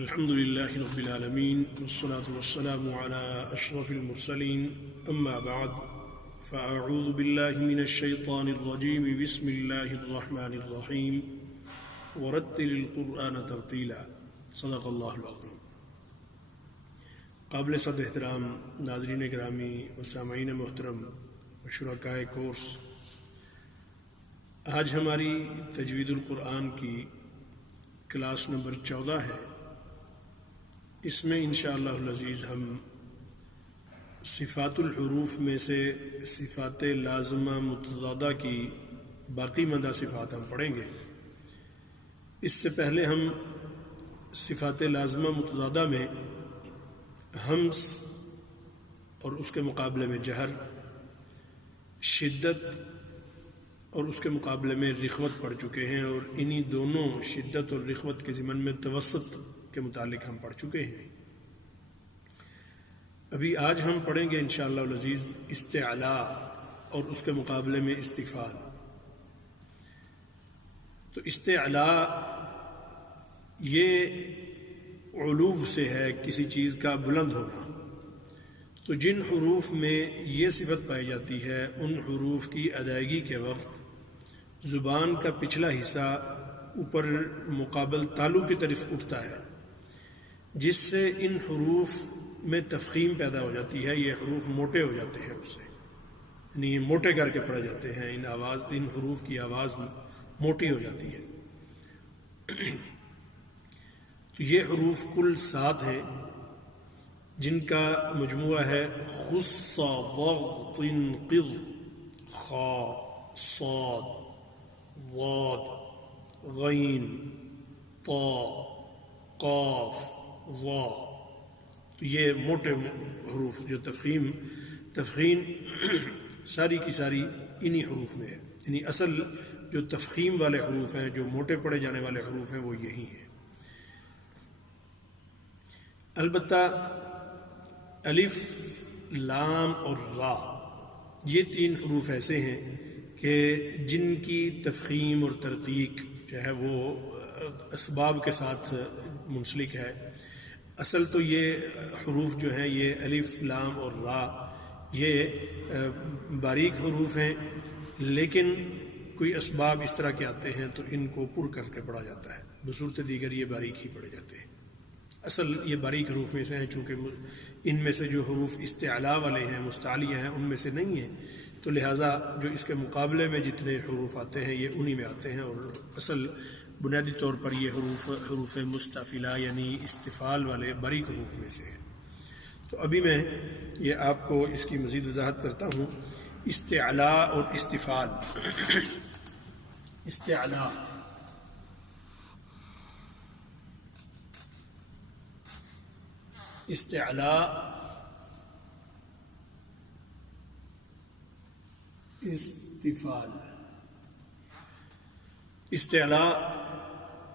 الحمد لله رب العالمين والصلاة والسلام على أشرف المرسلين أما بعد فأعوذ بالله من الشيطان الرجيم بسم الله الرحمن الرحيم ورتل القرآن ترتيلا صدق الله العظيم. قابل صد احترام ناظرین گرامی و سامعین محترم و شرکائے کورس، آج ہماری تجوید القرآن کی کلاس نمبر 14 ہے. اس میں انشاءاللہ العزیز ہم صفات الحروف میں سے صفات لازمہ متضادہ کی باقی ماندہ صفات ہم پڑھیں گے. اس سے پہلے ہم صفات لازمہ متضادہ میں ہمس اور اس کے مقابلے میں جہر، شدت اور اس کے مقابلے میں رخوت پڑھ چکے ہیں، اور انہی دونوں شدت اور رخوت کے ضمن میں توسط کے متعلق ہم پڑھ چکے ہیں. ابھی آج ہم پڑھیں گے انشاءاللہ العزیز استعلاء اور اس کے مقابلے میں استفال. تو استعلاء یہ علو سے ہے، کسی چیز کا بلند ہونا. تو جن حروف میں یہ صفت پائی جاتی ہے ان حروف کی ادائیگی کے وقت زبان کا پچھلا حصہ اوپر مقابل تالو کی طرف اٹھتا ہے، جس سے ان حروف میں تفخیم پیدا ہو جاتی ہے. یہ حروف موٹے ہو جاتے ہیں، اس سے یعنی یہ موٹے کر کے پڑھے جاتے ہیں. ان حروف کی آواز موٹی ہو جاتی ہے. تو یہ حروف کل 7 ہیں، جن کا مجموعہ ہے خص ضغط قض خا صاد ضاد غین طا قاف ظا. تو یہ موٹے حروف جو تفخیم ساری کی ساری انہی حروف میں ہے. یعنی اصل جو تفخیم والے حروف ہیں، جو موٹے پڑھے جانے والے حروف ہیں، وہ یہی ہیں. البتہ الف، لام اور را، یہ 3 حروف ایسے ہیں کہ جن کی تفخیم اور ترقیق جو ہے وہ اسباب کے ساتھ منسلک ہے. اصل تو یہ حروف جو ہیں، یہ الف، لام اور را، یہ باریک حروف ہیں، لیکن کوئی اسباب اس طرح کے آتے ہیں تو ان کو پر کر کے پڑھا جاتا ہے. بصورت دیگر یہ باریک ہی پڑھے جاتے ہیں. اصل یہ باریک حروف میں سے ہیں، چونکہ ان میں سے جو حروف استعلاء والے ہیں، مستعلیہ ہیں، ان میں سے نہیں ہیں، تو لہٰذا جو اس کے مقابلے میں جتنے حروف آتے ہیں یہ انہی میں آتے ہیں. اور اصل بنیادی طور پر یہ حروف مستفیلہ یعنی استفال والے باریک حروف میں سے ہیں. تو ابھی میں یہ آپ کو اس کی مزید وضاحت کرتا ہوں. استعلاء اور استفال. استعلاء استعلاء استفال. استعلاء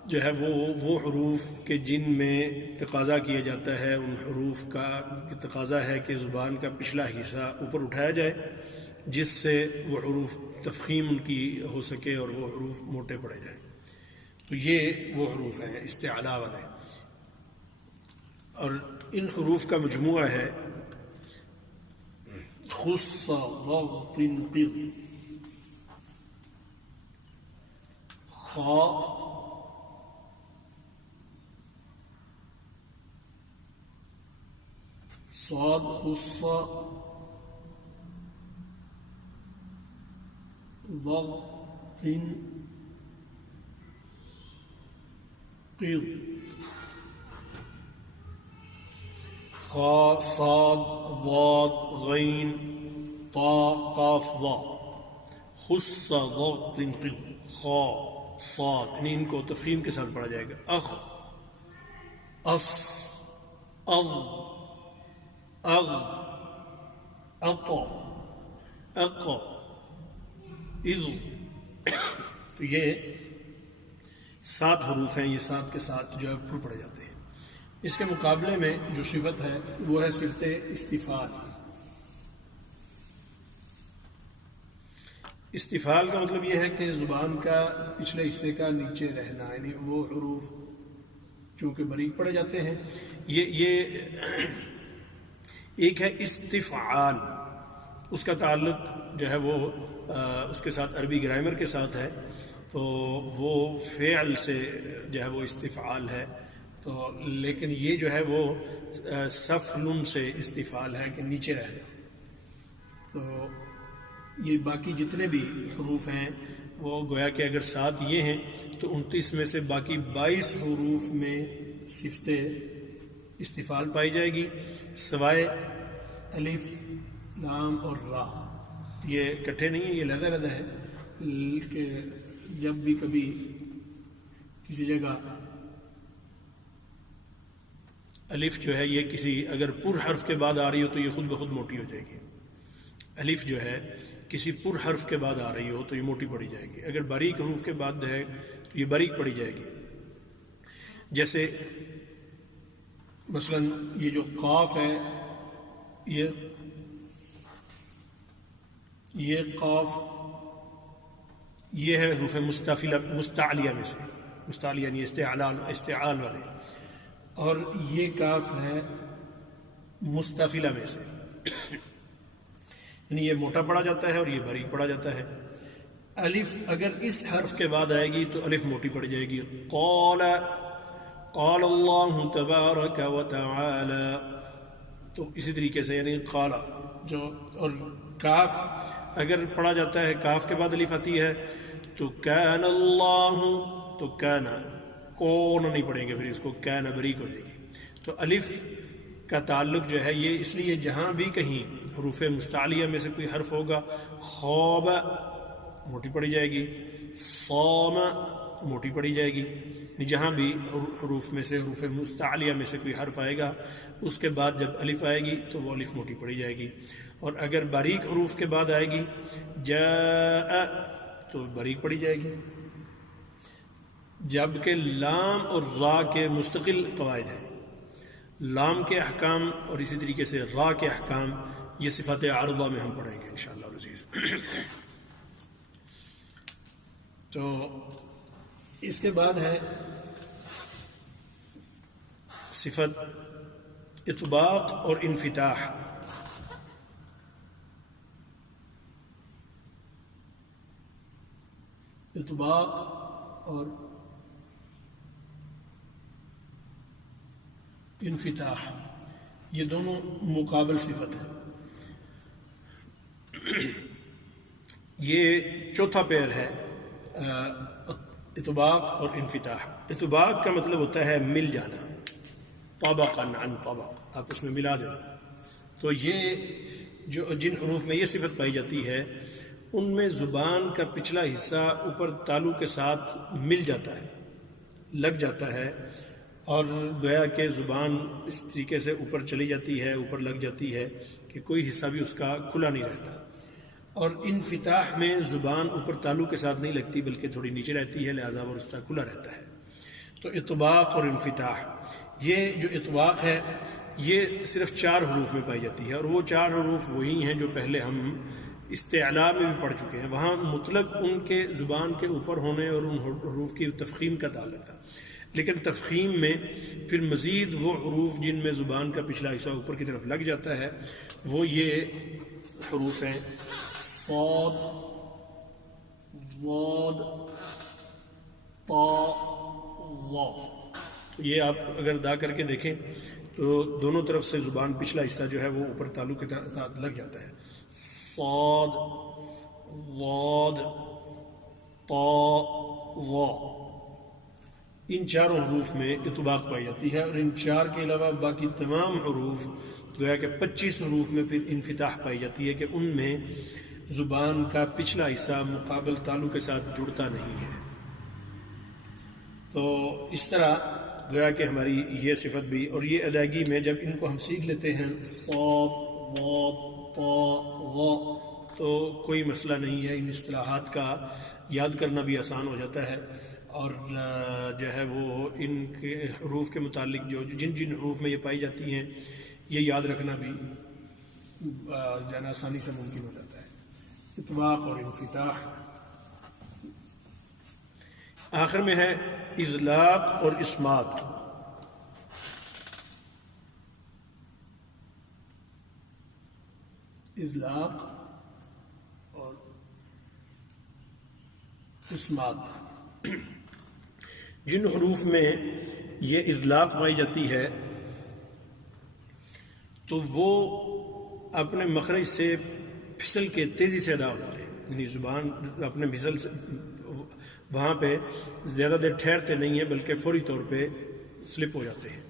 جو ہے وہ حروف کے جن میں تقاضا کیا جاتا ہے، ان حروف کا تقاضا ہے کہ زبان کا پچھلا حصہ اوپر اٹھایا جائے، جس سے وہ حروف تفخیم ان کی ہو سکے اور وہ حروف موٹے پڑے جائیں. تو یہ وہ حروف ہیں استعلاء والے. اور ان حروف کا مجموعہ ہے خص ضغط قض خا صاد خص ضغط قض خا صاد ضاد غین طا قاف ظا. خص ضغط قض خا صاد، یعنی ان کو تفخیم کے ساتھ پڑھا جائے گا. اخ اس اغ اغ اق اق اذ. تو یہ 7 حروف ہیں، یہ 7 کے ساتھ جو ہے پر پڑھے جاتے ہیں. اس کے مقابلے میں جو صفت ہے وہ ہے صفت استفال. استفال کا مطلب یہ ہے کہ زبان کا پچھلے حصے کا نیچے رہنا، یعنی وہ حروف چونکہ باریک پڑے جاتے ہیں. یہ ایک ہے استفعال، اس کا تعلق جو ہے وہ اس کے ساتھ عربی گرامر کے ساتھ ہے، تو وہ فعل سے جو ہے وہ استفعال ہے. تو لیکن یہ جو ہے وہ سفل سے استفعال ہے کہ نیچے رہنا. تو یہ باقی جتنے بھی حروف ہیں وہ گویا کہ اگر 7 یہ ہیں تو 29 میں سے باقی 22 حروف میں صفت استفعال پائی جائے گی، سوائے الف، لام اور را. یہ اکٹھے نہیں ہیں، یہ علیحدہ علیحدہ ہے کہ جب بھی کبھی کسی جگہ الف جو ہے یہ کسی اگر پر حرف کے بعد آ رہی ہو تو یہ خود بخود موٹی ہو جائے گی. الف جو ہے کسی پر حرف کے بعد آ رہی ہو تو یہ موٹی پڑی جائے گی. اگر باریک حروف کے بعد ہے تو یہ باریک پڑی جائے گی. جیسے مثلا یہ جو قاف ہے، یہ قاف یہ ہے حروف مستعلیہ میں سے، مستعلیہ یعنی استعال والے، اور یہ کاف ہے مستفلہ میں سے، یعنی یہ موٹا پڑا جاتا ہے اور یہ باریک پڑا جاتا ہے. الف اگر اس حرف کے بعد آئے گی تو الف موٹی پڑ جائے گی. قال اللہ تبارک و تعالی، تو اسی طریقے سے یعنی قال جو، اور کاف اگر پڑھا جاتا ہے کاف کے بعد الف آتی ہے تو کان اللہ، تو کان کون نہیں پڑھیں گے، پھر اس کو کان باریک ہو جائے گی. تو الف کا تعلق جو ہے یہ اس لیے جہاں بھی کہیں حروف مستعلیہ میں سے کوئی حرف ہوگا، خواب موٹی پڑی جائے گی، صام موٹی پڑی جائے گی. جہاں بھی حروف میں سے حروف مستعلیہ میں سے کوئی حرف آئے گا اس کے بعد جب الف آئے گی تو وہ الف موٹی پڑی جائے گی. اور اگر باریک حروف کے بعد آئے گی جاء تو باریک پڑی جائے گی. جبکہ لام اور را کے مستقل قواعد ہیں. لام کے احکام اور اسی طریقے سے را کے احکام یہ صفات عارضہ میں ہم پڑھیں گے انشاءاللہ العزیز. تو اس کے بعد ہے صفت اطباق اور انفتاح. اطباق اور انفتاح یہ دونوں مقابل صفت ہیں. یہ چوتھا پیر ہے اطباق اور انفتاح. اطباق کا مطلب ہوتا ہے مل جانا، طبقا عن طبق، آپ اس میں ملا دینا. تو یہ جو جن حروف میں یہ صفت پائی جاتی ہے ان میں زبان کا پچھلا حصہ اوپر تالو کے ساتھ مل جاتا ہے، لگ جاتا ہے، اور گویا کہ زبان اس طریقے سے اوپر چلی جاتی ہے، اوپر لگ جاتی ہے کہ کوئی حصہ بھی اس کا کھلا نہیں رہتا. اور انفتاح میں زبان اوپر تالو کے ساتھ نہیں لگتی بلکہ تھوڑی نیچے رہتی ہے، لہذا وہ رستہ کھلا رہتا ہے. تو اطباق اور انفتاح، یہ جو اطباق ہے یہ صرف 4 حروف میں پائی جاتی ہے، اور وہ 4 حروف وہی ہیں جو پہلے ہم استعلاء میں بھی پڑھ چکے ہیں. وہاں مطلق ان کے زبان کے اوپر ہونے اور ان حروف کی تفخیم کا تعلق تھا، لیکن تفخیم میں پھر مزید وہ حروف جن میں زبان کا پچھلا حصہ اوپر کی طرف لگ جاتا ہے وہ یہ حروف ہیں صاد، ضاد، طا، ظا. یہ آپ اگر ادا کر کے دیکھیں تو دونوں طرف سے زبان پچھلا حصہ جو ہے وہ اوپر تالو کے ساتھ لگ جاتا ہے. صاد، ضاد، طا، ظا، ان 4 حروف میں اطباق پائی جاتی ہے. اور ان 4 کے علاوہ باقی تمام حروف گویا کہ 25 حروف میں پھر انفتاح پائی جاتی ہے کہ ان میں زبان کا پچھلا حصہ مقابل تالو کے ساتھ جڑتا نہیں ہے. تو اس طرح گویا کہ ہماری یہ صفت بھی، اور یہ ادائیگی میں جب ان کو ہم سیکھ لیتے ہیں صاد، ضاد، طا، ظا، تو کوئی مسئلہ نہیں ہے. ان اصطلاحات کا یاد کرنا بھی آسان ہو جاتا ہے، اور جو ہے وہ ان کے حروف کے متعلق جو جن حروف میں یہ پائی جاتی ہیں یہ یاد رکھنا بھی جو ہے آسانی سے ممکن ہو جاتا ہے. اطباق اور انفتاح. آخر میں ہے اغلاق اور اسمات. اطلاق اور اسمات. جن حروف میں یہ اطلاق پائی جاتی ہے تو وہ اپنے مخرج سے پھسل کے تیزی سے ادا ہو جاتے ہیں، یعنی زبان اپنے پھسل سے وہاں پہ زیادہ دیر ٹھہرتے نہیں ہیں بلکہ فوری طور پہ سلپ ہو جاتے ہیں،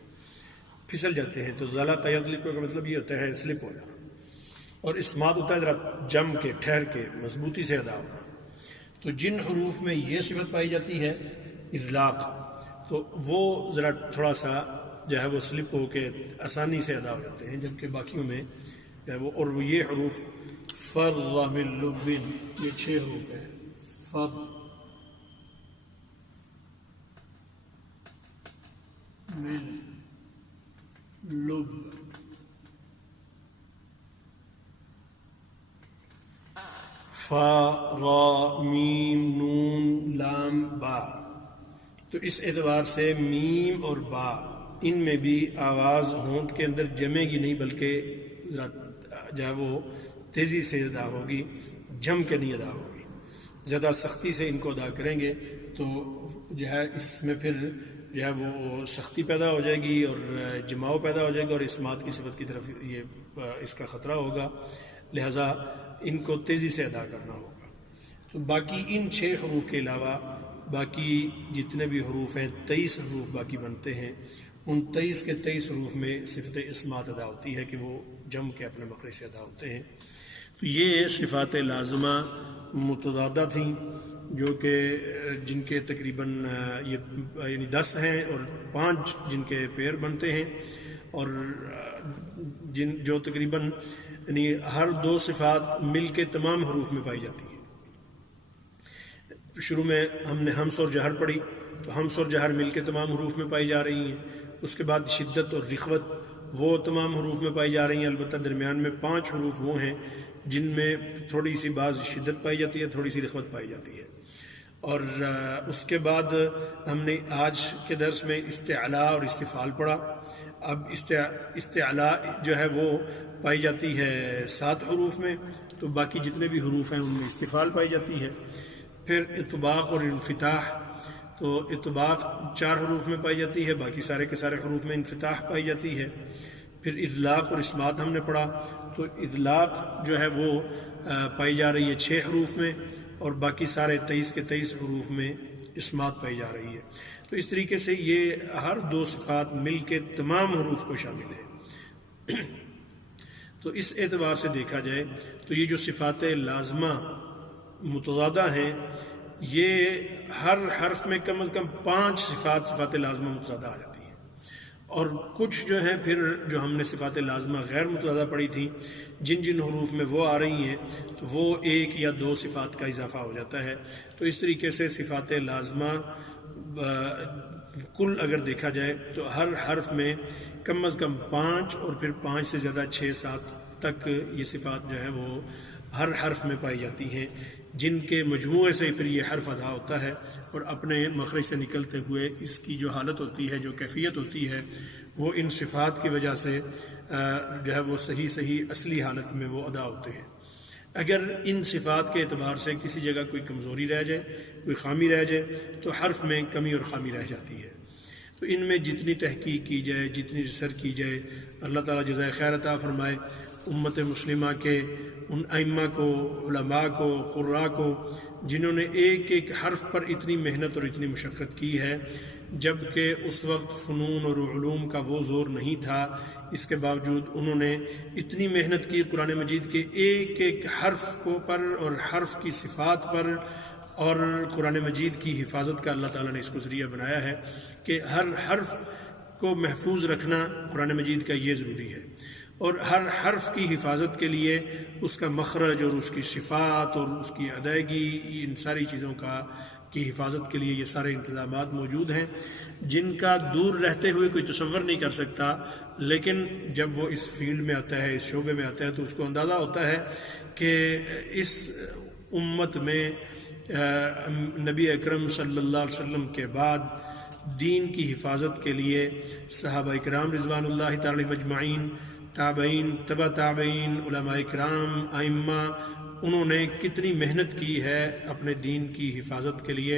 پھسل جاتے ہیں. تو ذالہ قیدلق کا مطلب یہ ہوتا ہے سلپ ہو جانا، اور اسمات ہوتا ہے ذرا جم کے ٹھہر کے مضبوطی سے ادا ہونا. تو جن حروف میں یہ صفت پائی جاتی ہے اطلاق، تو وہ ذرا تھوڑا سا جو ہے وہ سلپ ہو کے آسانی سے ادا ہو جاتے ہیں، جبکہ باقیوں میں جو ہے وہ، اور وہ یہ حروف فر من لب، یہ 6 حروف ہیں. فر من لب، فا را میم نون لام با. تو اس اعتبار سے میم اور با ان میں بھی آواز ہونٹ کے اندر جمے گی نہیں، بلکہ ذرا جو ہے وہ تیزی سے ادا ہوگی، جم کے نہیں ادا ہوگی. زیادہ سختی سے ان کو ادا کریں گے تو جو ہے اس میں پھر جو ہے وہ سختی پیدا ہو جائے گی اور جماؤ پیدا ہو جائے گا، اور اسمات کی صفت کی طرف یہ اس کا خطرہ ہوگا. لہذا ان کو تیزی سے ادا کرنا ہوگا. تو باقی ان 6 حروف کے علاوہ باقی جتنے بھی حروف ہیں 23 حروف باقی بنتے ہیں. ان 23 کے 23 حروف میں صفت اسمات ادا ہوتی ہے کہ وہ جم کے اپنے مخرج سے ادا ہوتے ہیں. تو یہ صفات لازمہ متضادہ تھیں، جو کہ جن کے تقریباً یہ یعنی 10 ہیں اور 5 جن کے پیر بنتے ہیں، اور جو تقریباً یعنی ہر 2 صفات مل کے تمام حروف میں پائی جاتی ہیں. شروع میں ہم نے ہمس اور جہر پڑھی، تو ہمس اور جہر مل کے تمام حروف میں پائی جا رہی ہیں. اس کے بعد شدت اور رخوت وہ تمام حروف میں پائی جا رہی ہیں. البتہ درمیان میں 5 حروف وہ ہیں جن میں تھوڑی سی بعض شدت پائی جاتی ہے، تھوڑی سی رخوت پائی جاتی ہے. اور اس کے بعد ہم نے آج کے درس میں استعلاء اور استفعال پڑھا. اب استعلاء جو ہے وہ پائی جاتی ہے 7 حروف میں، تو باقی جتنے بھی حروف ہیں ان میں استفعال پائی جاتی ہے. پھر اطباق اور انفتاح، تو اطباق 4 حروف میں پائی جاتی ہے، باقی سارے کے سارے حروف میں انفتاح پائی جاتی ہے. پھر اطلاق اور اسمات ہم نے پڑھا، تو اطلاق جو ہے وہ پائی جا رہی ہے 6 حروف میں، اور باقی سارے 23 کے 23 حروف میں اسمات پائی جا رہی ہے. تو اس طریقے سے یہ ہر 2 صفات مل کے تمام حروف کو شامل ہے. تو اس اعتبار سے دیکھا جائے تو یہ جو صفات لازمہ متضادہ ہیں، یہ ہر حرف میں کم از کم 5 صفات لازمہ متضادہ آ جاتی ہیں. اور کچھ جو ہیں پھر جو ہم نے صفات لازمہ غیر متضادہ پڑھی تھی، جن حروف میں وہ آ رہی ہیں تو وہ 1 یا 2 صفات کا اضافہ ہو جاتا ہے. تو اس طریقے سے صفات لازمہ کل اگر دیکھا جائے تو ہر حرف میں کم از کم 5 اور پھر 5 سے زیادہ 6-7 تک یہ صفات جو ہیں وہ ہر حرف میں پائی جاتی ہیں، جن کے مجموعے سے پھر یہ حرف ادا ہوتا ہے. اور اپنے مخرج سے نکلتے ہوئے اس کی جو حالت ہوتی ہے، جو کیفیت ہوتی ہے، وہ ان صفات کی وجہ سے جو ہے وہ صحیح اصلی حالت میں وہ ادا ہوتے ہیں. اگر ان صفات کے اعتبار سے کسی جگہ کوئی کمزوری رہ جائے، کوئی خامی رہ جائے، تو حرف میں کمی اور خامی رہ جاتی ہے. تو ان میں جتنی تحقیق کی جائے، جتنی ریسرچ کی جائے، اللہ تعالیٰ جزائے خیر عطا فرمائے امت مسلمہ کے ان ائمہ کو، علماء کو، قراء کو، جنہوں نے ایک ایک حرف پر اتنی محنت اور اتنی مشقت کی ہے، جبکہ اس وقت فنون اور علوم کا وہ زور نہیں تھا. اس کے باوجود انہوں نے اتنی محنت کی قرآن مجید کے ایک ایک حرف کو پر اور حرف کی صفات پر، اور قرآن مجید کی حفاظت کا اللہ تعالیٰ نے اس کو ذریعہ بنایا ہے کہ ہر حرف کو محفوظ رکھنا قرآن مجید کا یہ ضروری ہے. اور ہر حرف کی حفاظت کے لیے اس کا مخرج اور اس کی صفات اور اس کی ادائیگی، ان ساری چیزوں کی حفاظت کے لیے یہ سارے انتظامات موجود ہیں، جن کا دور رہتے ہوئے کوئی تصور نہیں کر سکتا. لیکن جب وہ اس فیلڈ میں آتا ہے، اس شعبے میں آتا ہے، تو اس کو اندازہ ہوتا ہے کہ اس امت میں نبی اکرم صلی اللہ علیہ وسلم کے بعد دین کی حفاظت کے لیے صحابہ اکرام رضوان اللہ تعالی مجمعین، تابعین، تبع تابعین، علماء کرام، ائمہ، انہوں نے کتنی محنت کی ہے اپنے دین کی حفاظت کے لیے.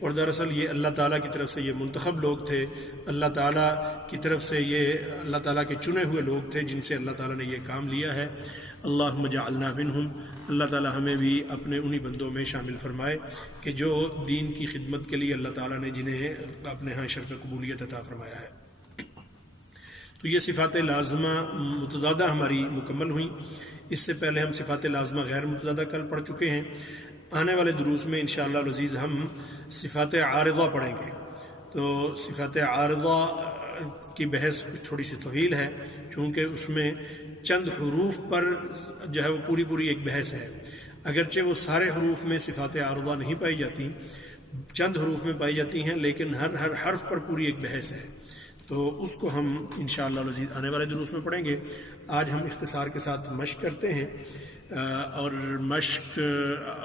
اور دراصل یہ اللہ تعالیٰ کی طرف سے یہ منتخب لوگ تھے، اللہ تعالیٰ کی طرف سے یہ اللہ تعالیٰ کے چنے ہوئے لوگ تھے جن سے اللہ تعالیٰ نے یہ کام لیا ہے. اللہم اجعلنا منہم. اللہ تعالیٰ ہمیں بھی اپنے انہی بندوں میں شامل فرمائے کہ جو دین کی خدمت کے لیے اللہ تعالیٰ نے جنہیں اپنے ہاں شرف قبولیت عطا فرمایا ہے. تو یہ صفات لازمہ متضادہ ہماری مکمل ہوئیں. اس سے پہلے ہم صفات لازمہ غیر متضادہ کل پڑھ چکے ہیں. آنے والے دروس میں انشاءاللہ العزیز ہم صفات عارضہ پڑھیں گے. تو صفات عارضہ کی بحث تھوڑی سی طویل ہے، چونکہ اس میں چند حروف پر جو ہے وہ پوری ایک بحث ہے. اگرچہ وہ سارے حروف میں صفات عارضہ نہیں پائی جاتی، چند حروف میں پائی جاتی ہیں، لیکن ہر حرف پر پوری ایک بحث ہے. تو اس کو ہم انشاءاللہ العزیز آنے والے دروس میں پڑھیں گے. آج ہم اختصار کے ساتھ مشق کرتے ہیں، اور مشق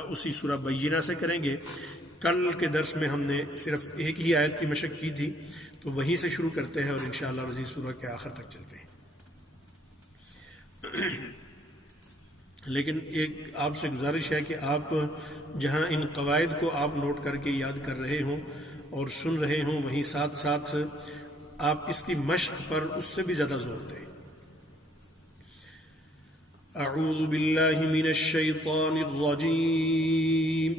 اسی سورہ بینہ سے کریں گے. کل کے درس میں ہم نے صرف ایک ہی آیت کی مشق کی تھی، تو وہیں سے شروع کرتے ہیں اور انشاءاللہ العزیز سورہ کے آخر تک چلتے ہیں. لیکن ایک آپ سے گزارش ہے کہ آپ جہاں ان قواعد کو آپ نوٹ کر کے یاد کر رہے ہوں اور سن رہے ہوں، وہیں ساتھ ساتھ آپ اس کی مشق پر اس سے بھی زیادہ زور دیں. اعوذ باللہ من الشیطان الرجیم.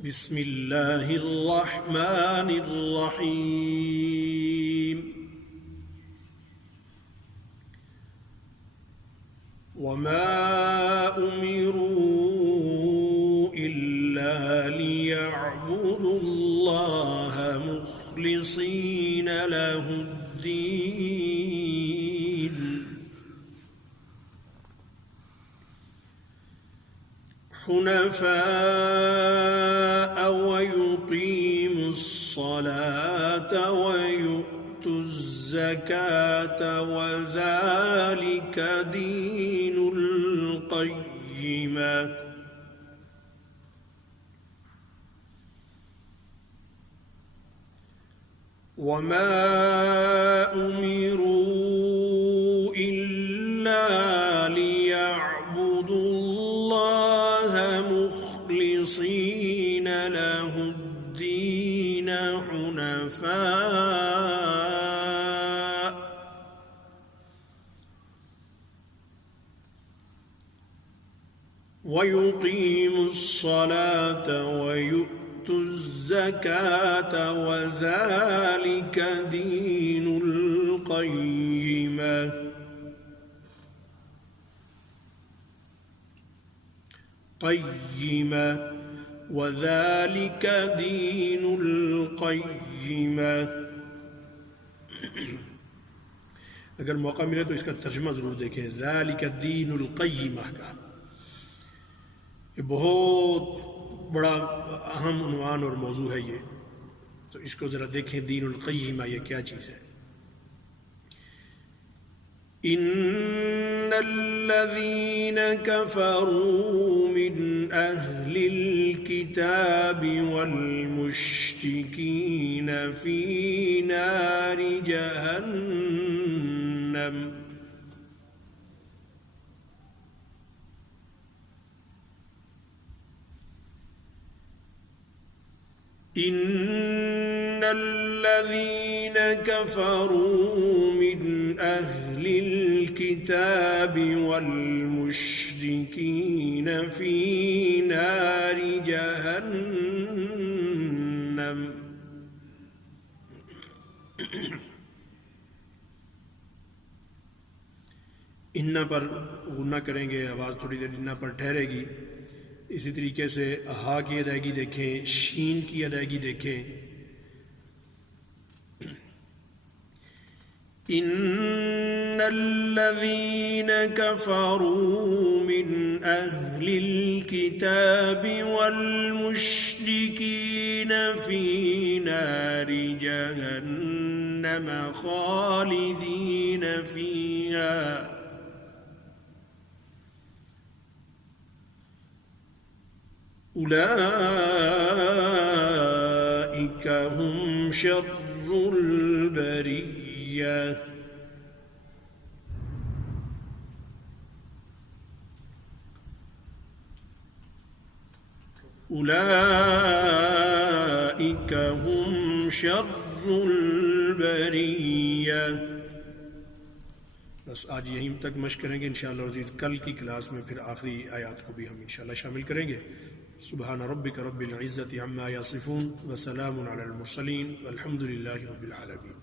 بسم اللہ الرحمن الرحیم. وما امروا الا ليعبدوا الله مخلصين له الدين حنفاء ويقيموا الصلاة ويؤتوا الزكاة وذلك دين القيمة. وما أمروا إلا ليعبدوا الله مخلصين له الدين حنفاء ويقيموا الصلاة ويؤتوا الزكاة وذلك دين القيمة. وذلك دين القيمة. اگر موقع ملے تو اس کا ترجمہ ضرور دیکھیں. ذلك دین القیمہ کا یہ بہت بڑا اہم عنوان اور موضوع ہے یہ، تو اس کو ذرا دیکھیں. دین القیمہ یہ کیا چیز ہے؟ ان الذين كفروا من اهل الكتاب والمشركين في نار جهنم ان الذين كفروا من اهل الكتاب والمشركين في نار جهنم انا پر غنہ کریں گے، آواز تھوڑی دیر انا پر ٹھہرے گی. اسی طریقے سے ہا کی ادائیگی دیکھیں، شین کی ادائیگی دیکھیں. ان الذين كفروا من اهل الكتاب والمشركين في نار جهنم خالدين فيها أولئك هم شر البرية. اولئک هم شر البریہ. بس آج یہیں تک مشق کریں گے انشاءاللہ عزیز. کل کی کلاس میں پھر آخری آیات کو بھی ہم انشاءاللہ شامل کریں گے. سبحان ربک رب العزت عما یصفون وسلام علی المرسلین والحمد للہ رب العالمین.